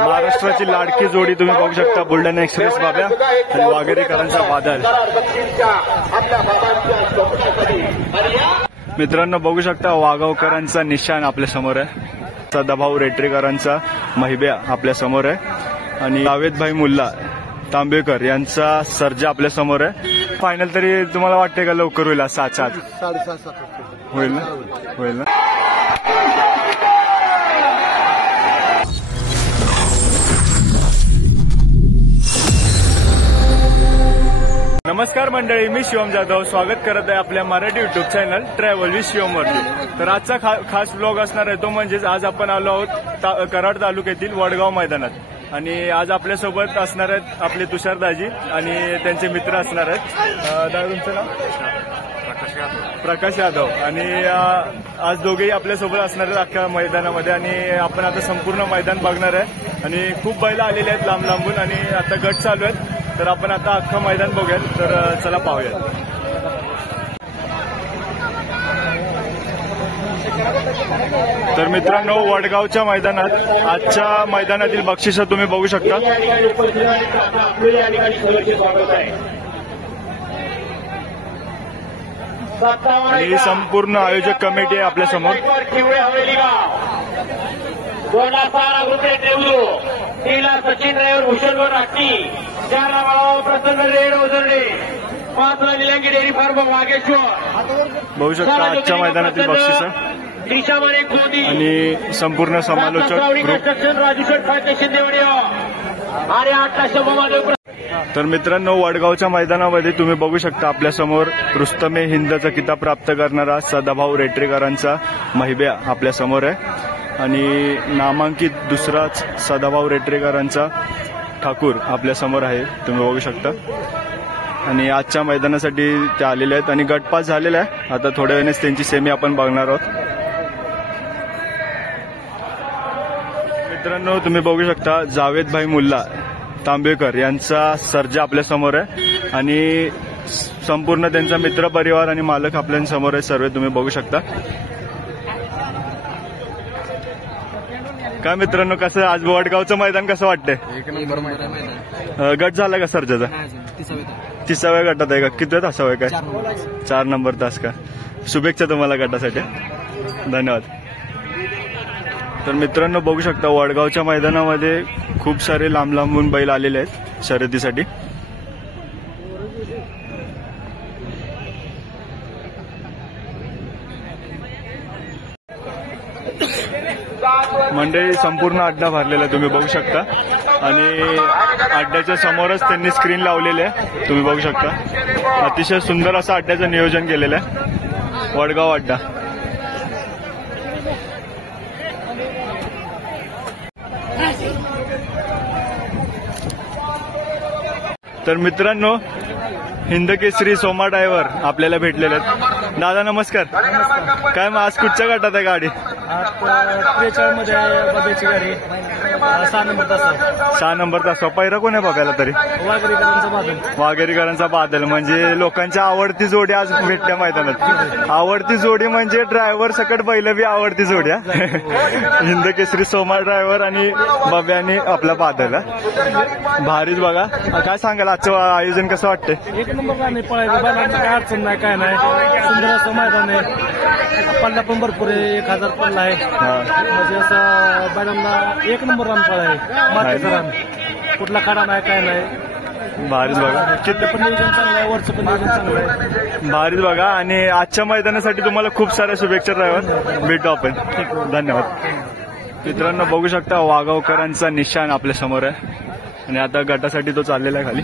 महाराष्ट्राची लाडकी जोडी तुम्ही बघू शकता, बुलढाणा एक्सप्रेस बाब्या आणि वाघेरीकरांचा बादल. मित्रांनो बघू शकता वाघावकरांचा निशाण आपल्या समोर आहे, सदाभाऊ रेटरेकरांचा महिब्या आपल्या समोर आहे आणि जावेदभाई मुल्ला तांबेकर यांचा सर्जा आपल्या समोर आहे. फायनल तरी तुम्हाला वाटते का लवकर होईल? 7-7 होईल ना? होईल ना? नमस्कार मंडळी, मी शिवम जाधव स्वागत करत आहे आपल्या Marathi YouTube channel travel with Shivam वरती. तर आजचा खास ब्लॉग असणार आहे तो म्हणजेच आज आपण आलो आहोत कराड तालुक्यातील वडगाव मैदानात आणि आज आपल्यासोबत असणार आहेत आपले तुषारदाजी आणि त्यांचे मित्र असणार आहेत. तुमचं नाव? प्रकाश यादव. आणि आज दोघेही आपल्यासोबत असणार आहेत अख्ख्या मैदानामध्ये आणि आपण आता संपूर्ण मैदान बघणार आहे आणि खूप बैल आलेले आहेत लांब लांबून आणि आता गट चालू आहेत. तर आपण आता अख्खं मैदान बघूयात. तर चला पाहूयात. तर मित्रांनो वडगावच्या मैदानात आजच्या मैदानातील बक्षिसं तुम्ही बघू शकता. आणि संपूर्ण आयोजक कमिटी आहे आपल्या समोर. 3 सचिन ड्रायव्हर भूषण राठी, 4 प्रसन्न red Ozarde, 5 निलंगी dairy form Vageshwar. बघू शकता आजच्या मैदानातील बक्षिसं आणि संपूर्ण समालोचक आणि 8 तर मित्रांनो वडगावच्या मैदानामध्ये तुम्ही बघू शकता आपल्या समोर रुस्तमे हिंदचा किताब प्राप्त करणारा सदाभाऊ रेटरेकरांचा महिब्या आपल्या समोर आहे आणि नामांकित दुसराच सदाभाऊ रेटरेकरांचा ठाकूर आपल्या समोर आहे, तुम्ही बघू शकता. आणि आजच्या मैदानासाठी ते आलेले आहेत आणि गटपास झालेला आहे. आता थोड्या वेळेस त्यांची सेमी आपण बघणार आहोत. मित्रांनो तुम्ही बघू शकता जावेदभाई मुल्ला तांबेकर यांचा सर्जा आपल्या समोर आहे आणि संपूर्ण त्यांचा मित्र परिवार आणि मालक आपल्या समोर आहे सर्व, तुम्ही बघू शकता. काय मित्रांनो कसं आज वडगावचं मैदान कसं वाटतंय? गट झाला का सर्जाचा? 30व्या गटात आहे का? किती तासावं आहे काय? 4 नंबर तास का? शुभेच्छा तुम्हाला गटासाठी, धन्यवाद. तर मित्रांनो बघू शकता वडगावच्या मैदानामध्ये खूप सारे लांब लांबून बैल आलेले आहेत शर्यतीसाठी. मंडळी संपूर्ण अड्डा भरलेला आहे, तुम्ही बघू शकता आणि अड्ड्याच्या समोरच त्यांनी स्क्रीन लावलेली आहे, तुम्ही बघू शकता. अतिशय सुंदर असं अड्ड्याचं नियोजन केलेलं आहे वडगाव अड्डा. तर मित्रांनो हिंदकेसरी सोमा ड्रायव्हर आपल्याला भेटलेले आहेत. दादा नमस्कार. काय मग आज कुठच्या गटात आहे गाडी? 43 मध्ये बघायची गाडी 6 नंबर तास. 6 नंबर तास. पहिरा कोण आहे बघायला तरी? वाघेरीकरांचा बादल. वाघेरीकरांचा बादल म्हणजे लोकांच्या आवडती जोडी आज भेटल्या मैदानात. आवडती जोडी म्हणजे ड्रायव्हर सकट बैल बी आवडती जोडी. हिंदकेसरी सोमा ड्रायव्हर आणि बब्या आणि आपला बादल. भारीच बघा. काय सांगाल आजचं आयोजन कसं वाटतंय? 1 नंबर गाणी पळायचं, बैलांचं काय अडचण नाही, काय नाही. सुंदर असं मैदान आहे, पल्ला पण भरपूर आहे, 1000 पल्ला आहे. म्हणजे असं बैलांना 1 नंबर रान पळ आहे, मातीचं रान, कुठला खडा नाही, काय नाही. भारीच बघा. चित्त पण नियोजन चांगलं आहे, वरचं पण नियोजन चांगलं आहे. भारीच बघा. आणि आजच्या मैदानासाठी तुम्हाला खूप साऱ्या शुभेच्छा ड्रायव्हर. भेटू आपण, धन्यवाद. मित्रांनो बघू शकता वाघावकरांचा निशाण आपल्या समोर आहे आणि आता गटासाठी तो चाललेला आहे खाली.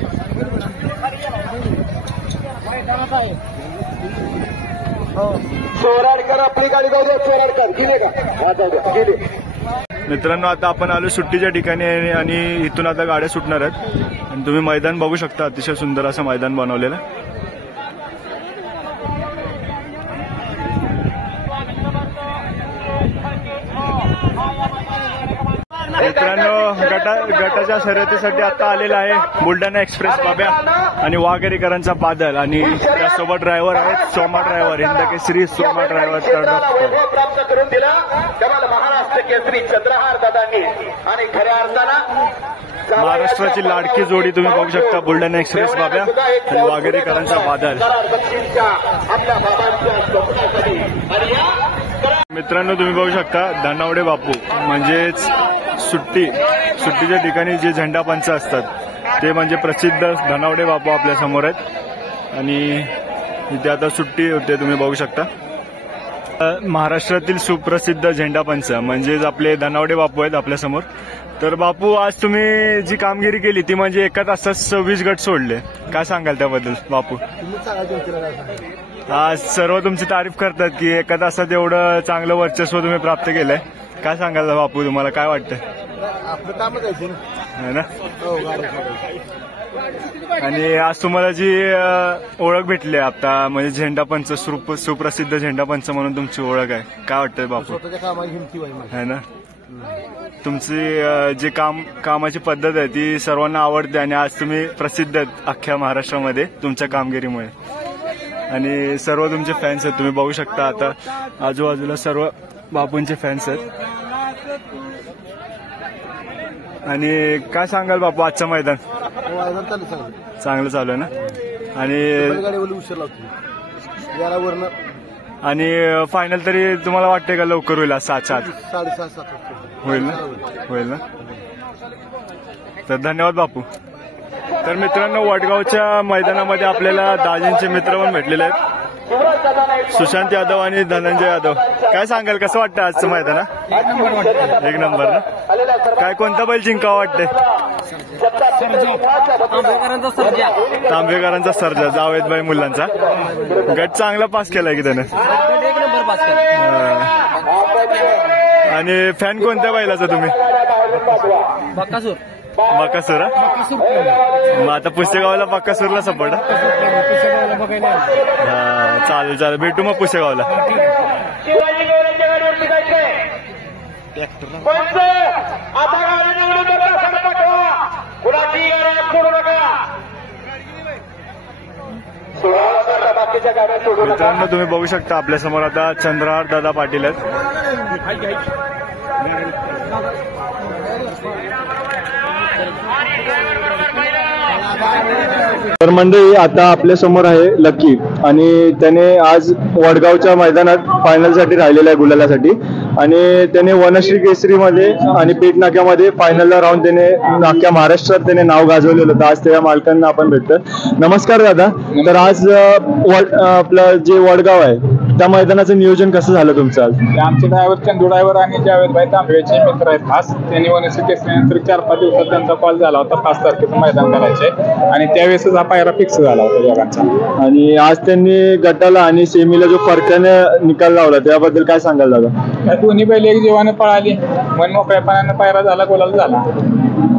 मित्रांनो आता आपण आलो सुट्टीच्या ठिकाणी आणि इथून आता गाड्या सुटणार आहेत आणि तुम्ही मैदान बघू शकता, अतिशय सुंदर असं मैदान बनवलेलं. मित्रांनो गटाच्या शर्यतीसाठी आता आलेला आहे बुलढाणा एक्सप्रेस बाब्या आणि वाघेरीकरांचा बादल आणि त्यासोबत ड्रायव्हर आहेत सोमा ड्रायव्हर, हिंदकेसरी सोमा ड्रायव्हर. करून दिला तेव्हा महाराष्ट्र केसरी चंद्रहार दादांनी आणि खऱ्या अर्थानं महाराष्ट्राची लाडकी जोडी तुम्ही बघू शकता बुलढाणा एक्सप्रेस बाब्या आणि वाघेरेकरांचा बादल. आपल्या बाबांच्या स्वप्नासाठी मित्रांनो तुम्ही बघू शकता धनावडे बापू म्हणजेच सुट्टीच्या ठिकाणी जे झेंडापंच असतात ते म्हणजे प्रसिद्ध धनावडे बापू आपल्या समोर आहेत आणि इथे आता सुट्टी होते तुम्ही बघू शकता. महाराष्ट्रातील सुप्रसिद्ध झेंडापंच म्हणजेच आपले धनावडे बापू आहेत आपल्या समोर. तर बापू आज तुम्ही जी कामगिरी केली ती म्हणजे एका तासात 26 गट सोडले, काय सांगाल त्याबद्दल बापू? आज सर्व तुमची तारीफ करतात की एका तासात एवढं चांगलं वर्चस्व तुम्ही प्राप्त केलंय, काय सांगाल बापू तुम्हाला काय वाटतं? आपलं कामच आहे ना. आणि आज तुम्हाला जी ओळख भेटली आता म्हणजे झेंडापंच सुप्रसिद्ध झेंडापंच म्हणून तुमची ओळख आहे, काय वाटतंय बापू? है ना. तुमची जी कामाची पद्धत आहे ती सर्वांना आवडते आणि आज तुम्ही प्रसिद्ध आहेत अख्ख्या महाराष्ट्रामध्ये तुमच्या कामगिरीमुळे आणि सर्व तुमचे फॅन्स आहेत तुम्ही बघू शकता. आता आजूबाजूला सर्व बापूंचे फॅन्स आहेत. आणि काय सांगाल बापू आजचं मैदान? चांगलं चालू आहे ना. आणि फायनल तरी तुम्हाला वाटते का लवकर होईल? 7:30 होईल ना. तर धन्यवाद बापू. तर मित्रांनो वडगावच्या मैदानामध्ये आपल्याला दाजींचे मित्र पण भेटलेले आहेत, सुशांत यादव आणि धनंजय यादव. काय सांगाल कसं वाटतं आजचं मैदान? एक नंबर ना. काय कोणता बैल जिंकावा वाटते? तांबेकरांचा सर्जा जावेदबाई मुलांचा. गट चांगला पास केलाय की त्याने. आणि फॅन कोणत्या बैलाचा तुम्ही? बकासूर. मग आता पुसेगावला बकासूरला सपोर्ट. हा चालेल भेटू मग पुसेगावला. मित्रांनो तुम्ही बघू शकता आपल्या समोर आता चंद्रहार दादा पाटील आहेत. तर मंडळी आता आपल्या समोर आहे लकी आणि त्याने आज वडगावच्या मैदानात फायनलसाठी राहिलेला आहे गुलालासाठी आणि त्याने वनश्री केसरीमध्ये आणि पेट नाक्यामध्ये फायनलला राहून त्याने नाक्या महाराष्ट्रात त्याने नाव गाजवलेलं होतं. आज त्या मालकांना आपण भेटतो. नमस्कार दादा. तर आज आपलं जे वडगाव आहे त्या मैदानाचं नियोजन कसं झालं तुमचं? आज आमचे ड्रायव्हर चंदू ड्रायव्हर आणि जावेदभाई तांबेचे मित्र आहेत खास. त्यांनी वनश्री केसरीनंतर 4-5 दिवसात त्यांचा कॉल झाला होता 5 तारखेचं मैदान करायचे आणि त्यावेळेसच हा पायरा फिक्स झाला होता दोघांचा. आणि आज त्यांनी गटाला आणि सेमीला जो फरकाने निकाल लावला त्याबद्दल काय सांगाल दादा? दोन्ही बैल एक जीवाने पळाली, मन मोकळ्यापणाने पायरा झाला, गुलाल झाला.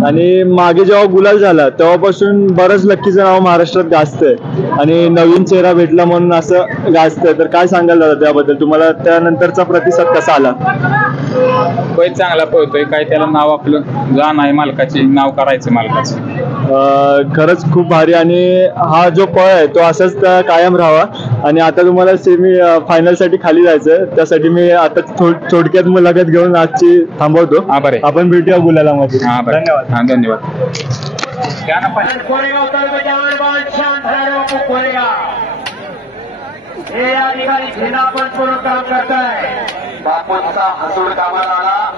आणि मागे जेव्हा गुलाल झाला तेव्हापासून बरंच लक्कीचं नाव महाराष्ट्रात गाजतंय आणि नवीन चेहरा भेटला म्हणून असं गाजतंय. तर काय सांगाल दादा त्याबद्दल? तुम्हाला त्यानंतरचा प्रतिसाद कसा आला? बैल चांगला पळतोय, काय त्याला नाव आपलं जाण आहे मालकाची, नाव करायचं मालकाचं. खरंच खूप भारी. आणि हा जो पळ आहे तो असाच कायम राहावा. आणि आता तुम्हाला सेमी फायनल साठी खाली जायचं, त्यासाठी मी आता थोडक्यात मुलाखत घेऊन आजची थांबवतो. आपण भेटूया गुलालामध्ये. धन्यवाद. धन्यवाद. हे या ठिकाणी झेंडापंच म्हणून काम करताय. बापूंचा हसूड कामाला आला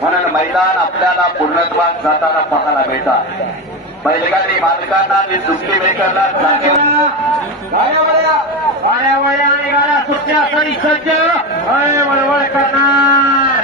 म्हणून मैदान आपल्याला पूर्णत्वात जाताना पाहायला मिळतात. बैलगाडी मालकांना आणि सुट्टी मेकरला गाड्या आणि गाड्या सुटण्यासाठी सज्ज वळवळ करणार.